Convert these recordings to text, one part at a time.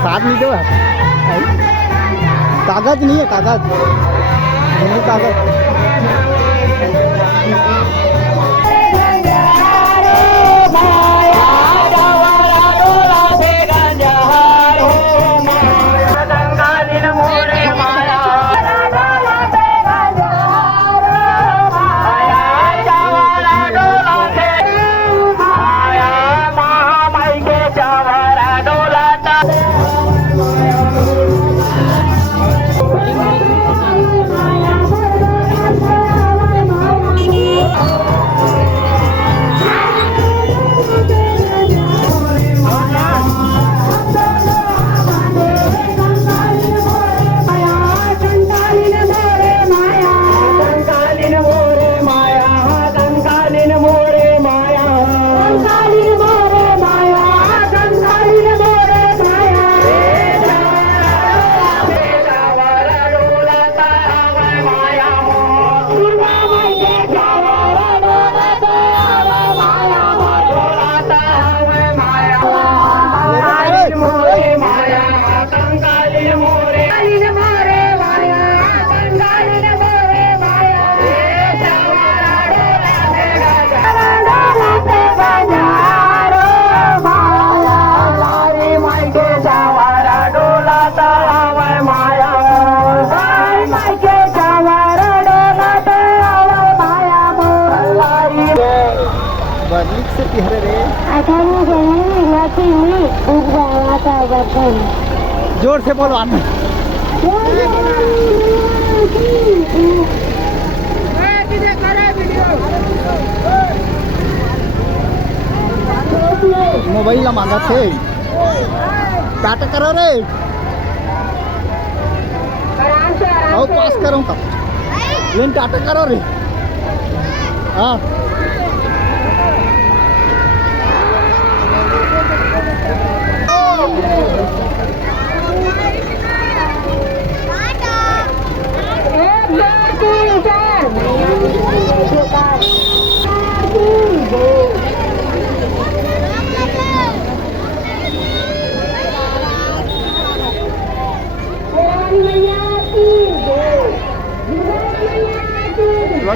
प्रसाद नहीं दो कागज नहीं है कागज हिंदी कागज जोर से बोलो आना मोबाइल मांगा थे टाटा करो रे आओ पास करो तब लेकिन टाटा करो रे हाँ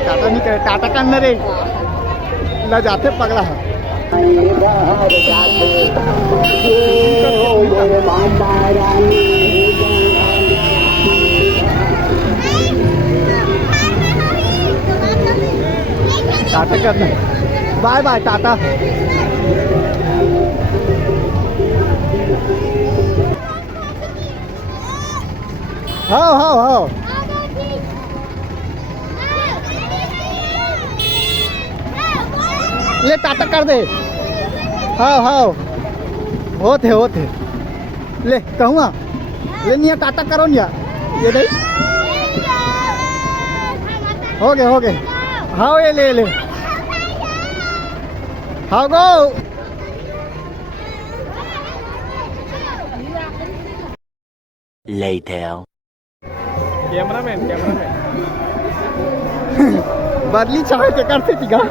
टाटा नहीं करे टाटा करना रे ना जाते पगला है टाटा करना बाय बाय टाटा हाँ हाँ हाँ ले टाटा कर दे हाँ हाँ होते ले कहूँगा ले नहीं टाटा करो नहीं ये नहीं हो गए हाँ ये ले हाँ गो Later. कैमरामैन बदली चाहे के करते थी गा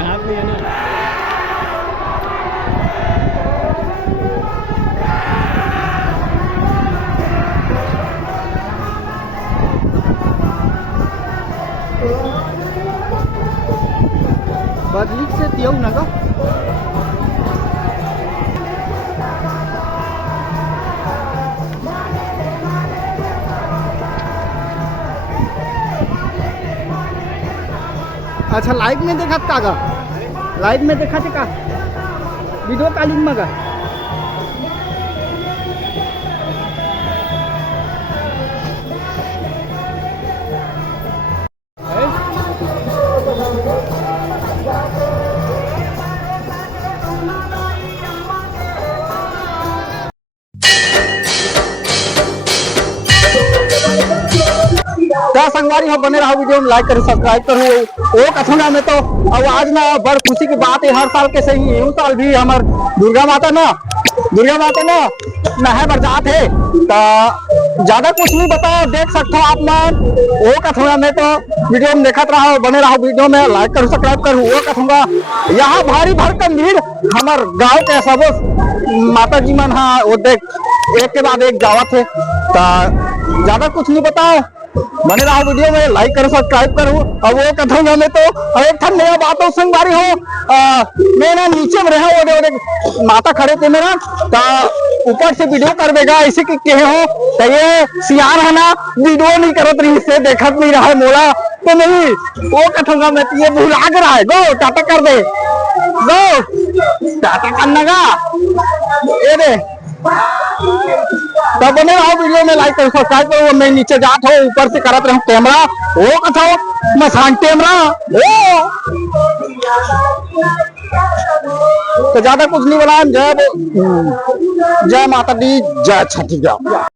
हाथ में है ना बदली से दियो ना गा अच्छा लाइव में देखा का लाइव में देखा का वीडियो कॉलिंग में का संगवारी हो बने रहो वीडियो में लाइक करो सब्सक्राइब करो वो कथुना में तो अब आज ना बड़ खुशी की बात है हर साल के सही यूं साल भी हमार दुर्गा माता ना है बरसात है तो ज्यादा कुछ नहीं बताओ, देख सकते हो आप मैं वो कहूँगा। मैं तो वीडियो में देखते रहो, बने रहो वीडियो में, लाइक करो सब्सक्राइब करो वो कहूँगा। यहाँ भारी भरकम भीड़ हमार गाँव के सब माता जी मन, हाँ वो देख एक के बाद एक जावत है। तो ज्यादा कुछ नहीं बताओ, बने रहो वीडियो में, लाइक करो सब्सक्राइब करो। अब वो कहूँगा मैं तो एक ठन नया बातों संग बारी हो। मैं ना नीचे में रहा वो माता खड़े थे मेरा, तो ऊपर से वीडियो कर देगा ऐसे कि कहे हो तो ये सियार है ना, वीडियो नहीं करत रही से देखत नहीं रहा मोला तो नहीं। वो कहूँगा मैं तो ये भूला के रहा है। गो टाटा कर दे, गो टाटा करना का ये दे। तब बने रहो वीडियो में, लाइक करो सब्सक्राइब करो। मैं नीचे जात हो, ऊपर से करत रहो कैमरा वो कथा मसान कैमरा ओ। तो ज्यादा कुछ नहीं बोला। जय माता दी, जय छठी माँ।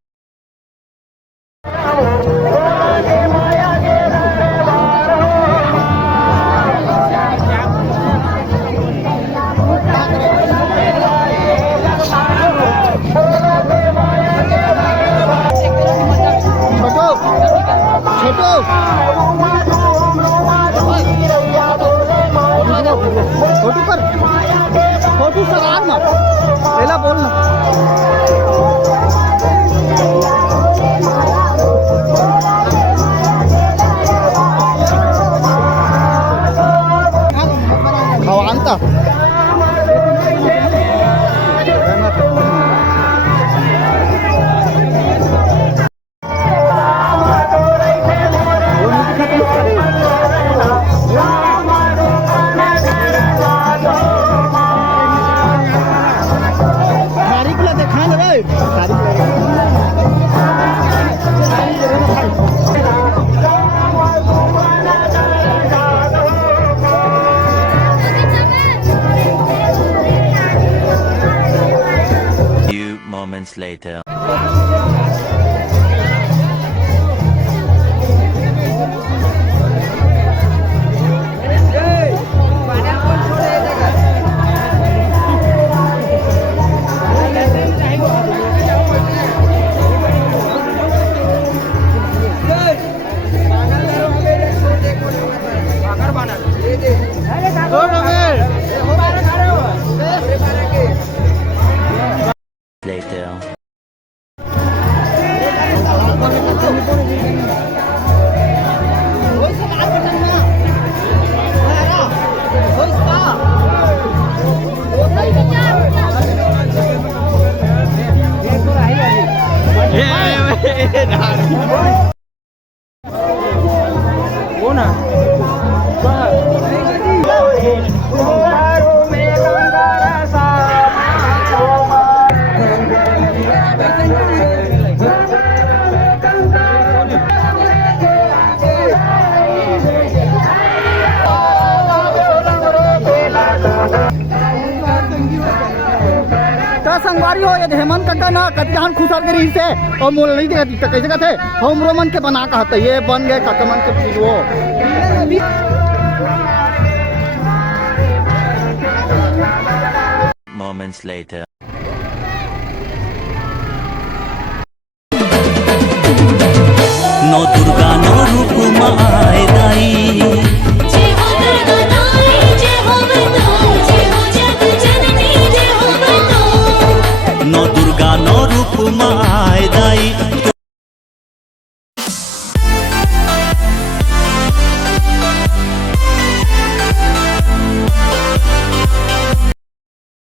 फोटो कर, फोटो सरार मत लेला बोलना। खवानता moments later. वो ना संगवारी हो ये हेमंत काका ना कत्यान खुशल के रही से और मोल नहीं देखती तो कैसे कहते हम रोमन के बना कहते ये बन गए कतमन के चीज वो। Moments later. नौ दुर्गा नौ रूप माय दाई, जय हो दुर्गा दाई, जय हो बताओ, जय हो जग जननी, जय हो बताओ। नौ दुर्गा नौ रूप माय